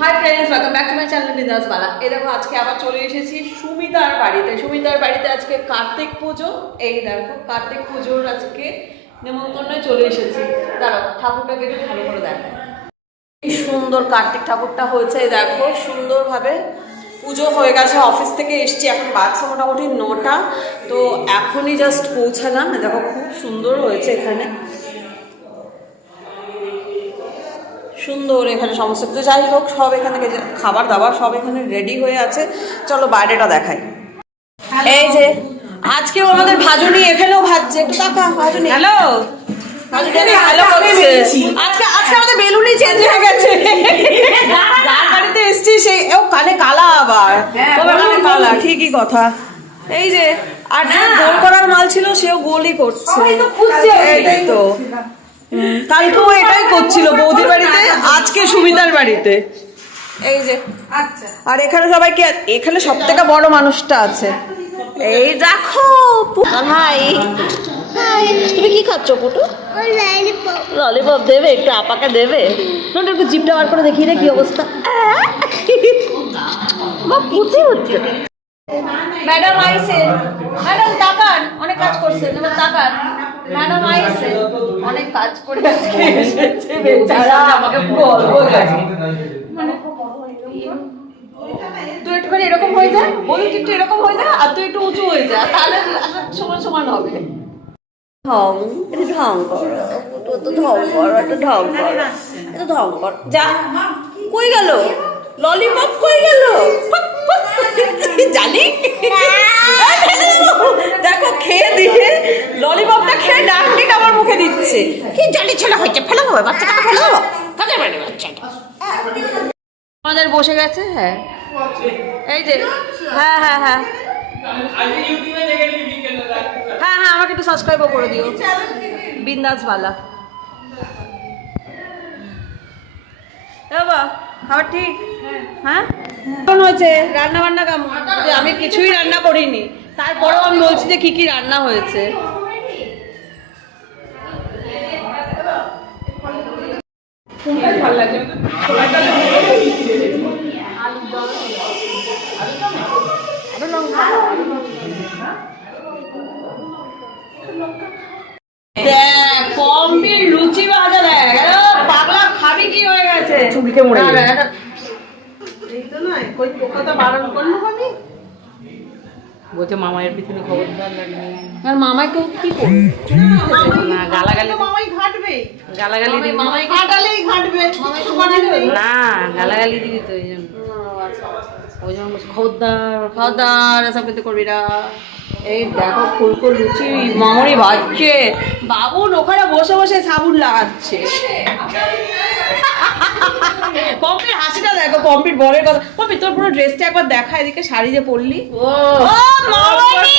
Hi friends, welcome back to my channel Bindass বালা। এই দেখো আজকে আবার চলে এসেছি সুমিতার বাড়িতে। সুমিতার বাড়িতে আজকে কার্তিক পুজো। এই দেখো কার্তিক পুজোর আজকে নেমন্তন্নে চলে এসেছি। দাঁড়াও ঠাকুরটাকে একটু ভালো করে দেখায়। কি সুন্দর কার্তিক ঠাকুরটা হয়েছে, দেখো সুন্দরভাবে পুজো হয়ে গেছে। অফিস থেকে এসছি, এখন বাজছে মোটামুটি 9টা। তো এখনই জাস্ট পৌঁছালাম। দেখো খুব সুন্দর হয়েছে এখানে, সুন্দর এখানে সমস্ত কিছু। যাই হোক, সব এখান থেকে খাবার দাবার সব এখানে রেডি হয়ে আছে। চলো বাইরেটা দেখাই। এই যে আজকেও আমাদের ভাজুনি এখানেও ভাজছে। একটু টাকা ভাজুনি, হ্যালো হ্যালো করছে। আজকে আজকে আমাদের বেলুনই চেঞ্জ হয়ে গেছে। যার বাড়িতে এসছি সেই ও কানে কালা, আবার কানে কালা, ঠিকই কথা। এই যে আর যে গোল করার মাল ছিল সেও গোলই করছে। এই তো কালকেও এটাই করছিল বৌদির বাড়িতে, আজকে সুমিতার বাড়িতে। এই যে আর এখানে সবাইকে, এখানে সব থেকে বড় মানুষটা আছে। এই দেখো ভাই, তুমি কি খাচ্ছ পুটু? ললিপপ দেবে একটু, আপাকে দেবে। একটু জিপটা বার করে দেখি না কি অবস্থা। পুঁতি হচ্ছে। ম্যাডাম আইসে, ম্যাডাম তাকান, অনেক কাজ করছেন, এবার তাকান। ম্যাডাম আইসে, অনেক কাজ করে আজকে এসেছে বেচারা, আমাকে বলবো মানে তুই একটুখানি এরকম হয়ে যা, বলি তুই একটু এরকম হয়ে যা, আর তুই একটু উঁচু হয়ে যা, তাহলে সমান সমান হবে। ঢং, এটা ঢং করো, তো ঢং করো, একটা ঢং করো, এটা ঢং কর। যা, কই গেল ললিপপ, কই গেল জানি। দেখো খেয়ে দিয়ে ললিপপটা খেয়ে ডাকটিক আমার মুখে দিচ্ছে। কি জানি ছেলে হয়েছে, ফেলে দেবো বাচ্চাটাকে, ফেলে দেবো কাকে মানে বাচ্চাটা। আমাদের বসে গেছে। হ্যাঁ এই যে, হ্যাঁ হ্যাঁ হ্যাঁ হ্যাঁ হ্যাঁ আমাকে একটু সাবস্ক্রাইবও করে দিও, বিন্দাস বালা। বাবা খাবার ঠিক? হ্যাঁ কেমন হয়েছে রান্না বান্না? কেমন? আমি কিছুই রান্না করিনি, তারপরেও আমি বলছি যে কি কি রান্না হয়েছে। ভালো লাগে লুচি ভাজা। দেখ পাগলা, খাবি কি হয়ে গেছে? চুলকে মরে বলছে মামায়ের পিছনে খবরদার লাগবে। আর মামাই কেউ কি করবে না, গালাগালি মামাই ঘাটবে, গালাগালি দিবি, মামাই ঘাটালেই ঘাটবে না, গালাগালি দিবি তো। এই জন্য ওই জন্য খবরদার খবরদার এসব কিন্তু করবি না। এই দেখো ফুলকো লুচি মামনি ভাজছে, বাবুন ওখানে বসে বসে সাবুন লাগাচ্ছে। পম্পির হাসিটা দেখো, পম্পির বরের কথা। পম্পি তোর পুরো ড্রেসটা একবার দেখা, এদিকে শাড়ি যে পরলি। ও মামনি,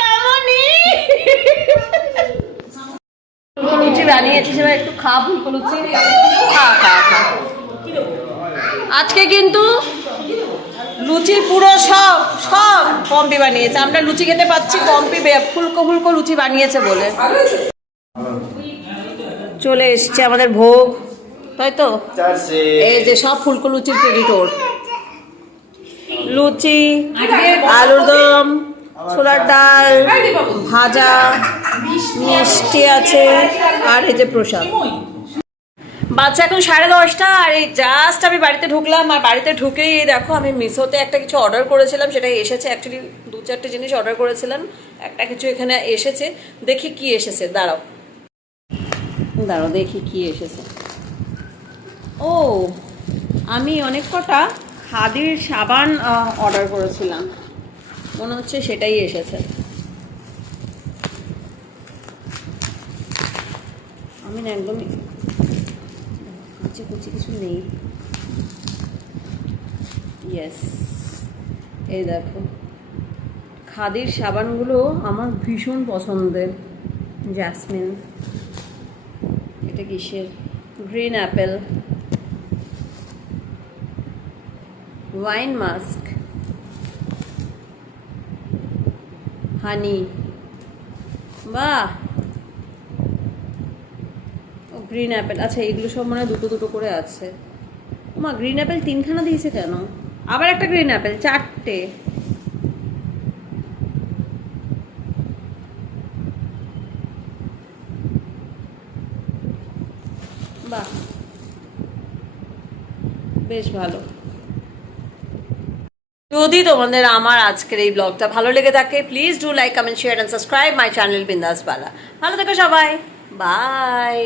মামনি ফুলকো লুচি বানিয়েছি, সেটা একটু খা। ফুলকো লুচি খা খা খা। আজকে কিন্তু লুচির পুরো সব সব পম্পি বানিয়েছে। আমরা লুচি খেতে পাচ্ছি পম্পি ফুলকো ফুলকো লুচি বানিয়েছে বলে। চলে এসছে আমাদের ভোগ, তাই তো? এই যে সব ফুলকো লুচির ক্রেডিট ওর। লুচি, আলুর দম, ছোলার ডাল, ভাজা, মিষ্টি আছে, আর এই যে প্রসাদ। বাচ্চা এখন 10:30, আর এই জাস্ট আমি বাড়িতে ঢুকলাম। আর বাড়িতে ঢুকেই দেখো আমি মিশোতে একটা কিছু অর্ডার করেছিলাম, সেটা এসেছে। অ্যাকচুয়ালি 2-4টে জিনিস অর্ডার করেছিলাম, একটা কিছু এখানে এসেছে। দেখি কি এসেছে, দাঁড়াও দাঁড়াও দেখি কি এসেছে। ও আমি অনেক কটা খাদির সাবান অর্ডার করেছিলাম, মনে হচ্ছে সেটাই এসেছে। আমি না একদমই কুচি কিছু নেই। ইয়েস, এই দেখো খাদির সাবানগুলো আমার ভীষণ পছন্দের। জ্যাসমিন, এটা কিসের? গ্রিন অ্যাপেল, ওয়াইন মাস্ক, হানি, বাহ গ্রিন অ্যাপেল। আচ্ছা এগুলো সব মানে দুটো দুটো করে আছে। মা গ্রিন অ্যাপেল 3খানা দিয়েছে কেন? আবার একটা গ্রিন অ্যাপেল, 4টে। বাহ, বেশ ভালো। যদি তোমাদের আমার আজকের এই ব্লগটা ভালো লেগে থাকে, please do like, comment, share and subscribe my channel Bindass Bala. ভালো থেকো সবাই, বাই।